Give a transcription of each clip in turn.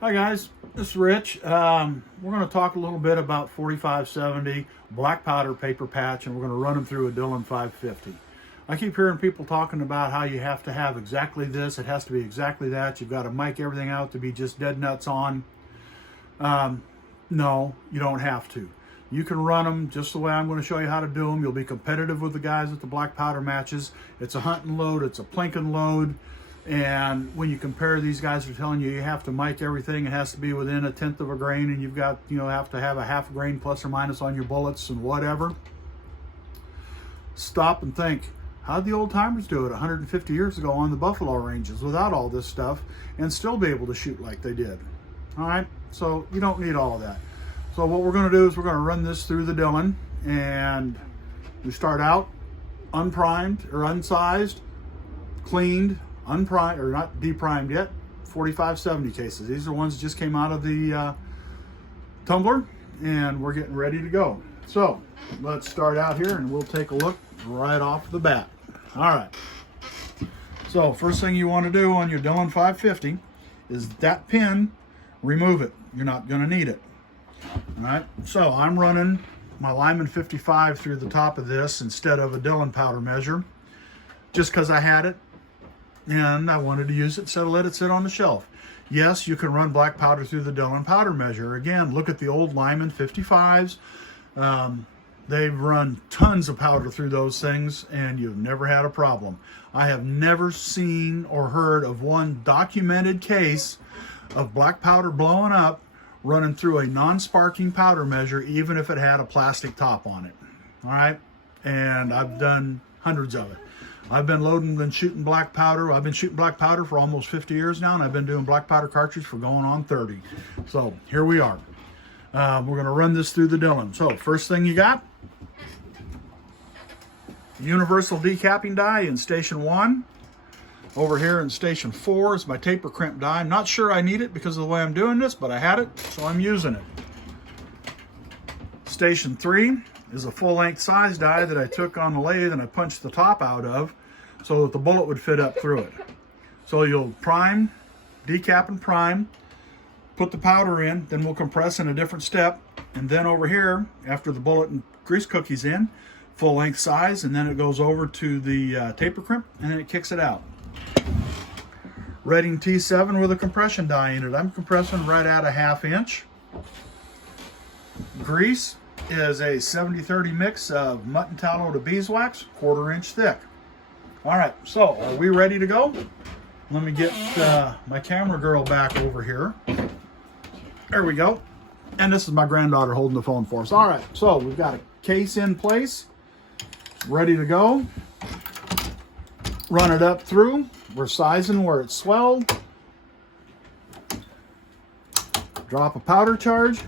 Hi guys, this is Rich. We're going to talk a little bit about 4570 black powder paper patch, and we're going to run them through a Dillon 550. I keep hearing people talking about how you have to have exactly this, it has to be exactly that, you've got to mic everything out to be just dead nuts on. No, you don't have to. You can run them just the way I'm going to show you how to do them. You'll be competitive with the guys at the black powder matches. It's a hunting load, it's a plinking load. And when you compare, these guys are telling you have to mic everything. It has to be within 1/10 of a grain, and you've got, have to have a half grain plus or minus on your bullets and whatever. Stop and think. How'd the old timers do it 150 years ago on the buffalo ranges without all this stuff and still be able to shoot like they did? All right, so you don't need all of that. So what we're going to do is we're going to run this through the Dillon, and we start out unprimed or unsized, cleaned, unprimed or not deprimed yet, 4570 cases. These are ones that just came out of the tumbler, and we're getting ready to go. So let's start out here and we'll take a look right off the bat. All right, so first thing you want to do on your Dillon 550 is that pin, remove it. You're not going to need it. All right, so I'm running my Lyman 55 through the top of this instead of a Dillon powder measure, just because I had it and I wanted to use it, so let it sit on the shelf. Yes, you can run black powder through the Dillon powder measure. Again, look at the old Lyman 55s. They've run tons of powder through those things, and you've never had a problem. I have never seen or heard of one documented case of black powder blowing up running through a non-sparking powder measure, even if it had a plastic top on it. All right, and I've done hundreds of it. I've been loading and shooting black powder. I've been shooting black powder for almost 50 years now, and I've been doing black powder cartridge for going on 30. So here we are. We're going to run this through the Dillon. So first thing you got, universal decapping die in station 1. Over here in station 4 is my taper crimp die. I'm not sure I need it because of the way I'm doing this, but I had it, so I'm using it. Station 3 is a full-length size die that I took on the lathe and I punched the top out of so that the bullet would fit up through it. So you'll prime, decap and prime, put the powder in, then we'll compress in a different step, and then over here, after the bullet and grease cookie's in, full-length size, and then it goes over to the taper crimp, and then it kicks it out. Redding T7 with a compression die in it. I'm compressing right at a 1/2 inch. Grease is a 70-30 mix of mutton tallow to beeswax, 1/4 inch thick. All right, so are we ready to go? Let me get my camera girl back over here. There we go. And this is my granddaughter holding the phone for us. All right, so we've got a case in place, ready to go. Run it up through. We're sizing where it's swelled. Drop a powder charge.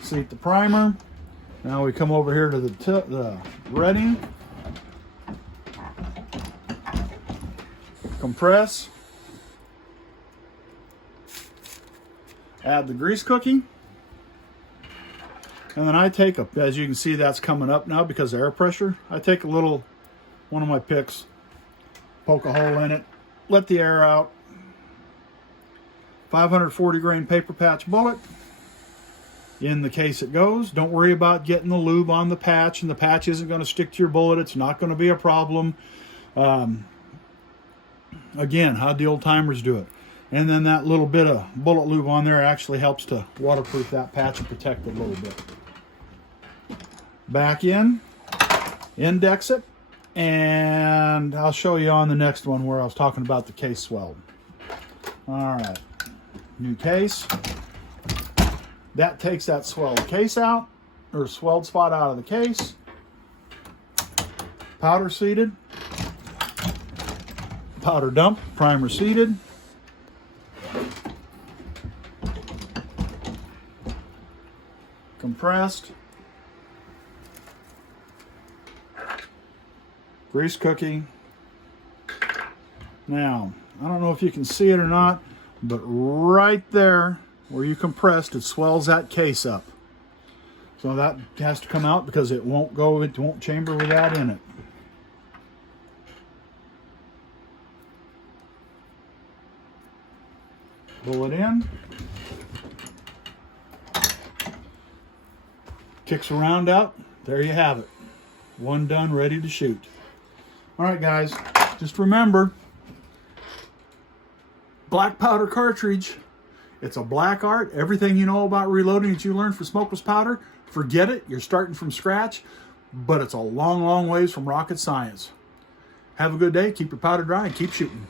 Seat the primer. Now we come over here to the redding. Compress. Add the grease cookie. And then I take as you can see, that's coming up now because of air pressure. I take one of my picks, poke a hole in it, let the air out. 540 grain paper patch bullet. In the case it goes. Don't worry about getting the lube on the patch, and the patch isn't going to stick to your bullet. It's not going to be a problem. Again, how'd the old timers do it? And then that little bit of bullet lube on there actually helps to waterproof that patch and protect it a little bit. Back in, index it, and I'll show you on the next one where I was talking about the case swelled. All right, new case. That takes that swelled case out, or swelled spot out of the case. Powder seated. Powder dump, primer seated. Compressed. Grease cookie. Now, I don't know if you can see it or not, but right there where you compressed, it swells that case up. So that has to come out because it won't chamber with that in it. Bullet in. Kicks a round out. There you have it. One done, ready to shoot. All right, guys, just remember, black powder cartridge. It's a black art. Everything you know about reloading that you learned for smokeless powder, forget it. You're starting from scratch, but it's a long, long ways from rocket science. Have a good day. Keep your powder dry and keep shooting.